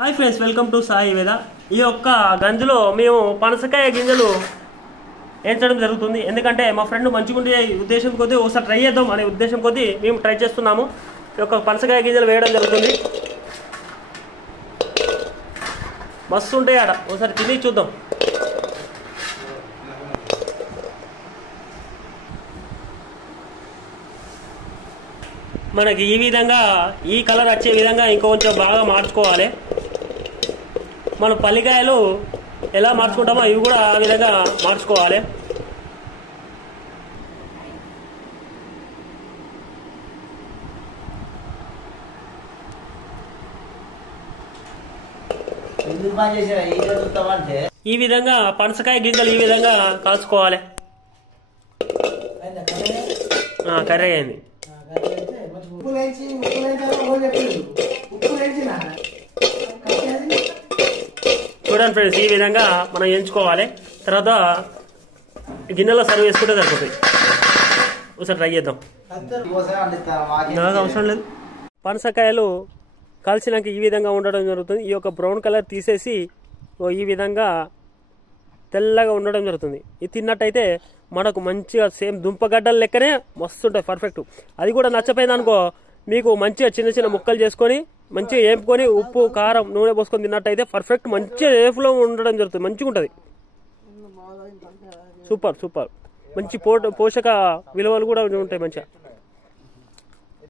Hi friends, welcome to Sai వేద. ఈ యొక్క గంజులో మేము పనసకాయ గింజలు వేయించడం జరుగుతుంది. ఎందుకంటే మా ఫ్రెండ్ మంచిగుండే ఉద్దేశం కొద్దీ ఒకసారి ట్రై చేద్దాం అనే ఉద్దేశం కొద్దీ మేము ట్రై చేస్తున్నాము. ఈ యొక్క పనసకాయ గింజలు వేయడం జరుగుతుంది. మస్తు ఉంటాయి ఆడ, ఒకసారి తిని చూద్దాం. మనకి ఈ విధంగా ఈ కలర్ వచ్చే విధంగా ఇంకొంచెం బాగా మార్చుకోవాలి. మనం పల్లికాయలు ఎలా మార్చుకుంటామో ఇవి కూడా ఆ విధంగా మార్చుకోవాలి. ఈ విధంగా పనసకాయ గింజలు ఈ విధంగా కాల్చుకోవాలి. కర్రీ అయింది. చూడండి ఫ్రెండ్స్, ఈ విధంగా మనం ఎంచుకోవాలి. తర్వాత గిన్నెలో సర్వ్ చేసుకుంటే సరిపోతుంది. ఒకసారి ట్రై చేద్దాం. నాకు అవసరం లేదు. పనసకాయలు కాల్చినాక ఈ విధంగా ఉండడం జరుగుతుంది. ఈ యొక్క బ్రౌన్ కలర్ తీసేసి ఈ విధంగా తెల్లగా ఉండడం జరుగుతుంది. ఇది తిన్నట్టయితే మనకు మంచిగా సేమ్ దుంపగడ్డల లెక్కనే మస్తు ఉంటాయి, పర్ఫెక్ట్. అది కూడా నచ్చపోయింది అనుకో, మీకు మంచిగా చిన్న చిన్న ముక్కలు చేసుకొని మంచిగా వేపుకొని ఉప్పు కారం నూనె పోసుకొని తిన్నట్టయితే పర్ఫెక్ట్ మంచిగా ఏఫ్లో ఉండడం జరుగుతుంది. మంచిగా ఉంటుంది. Super super. మంచి పోషక విలువలు కూడా ఉంటాయి మంచిగా.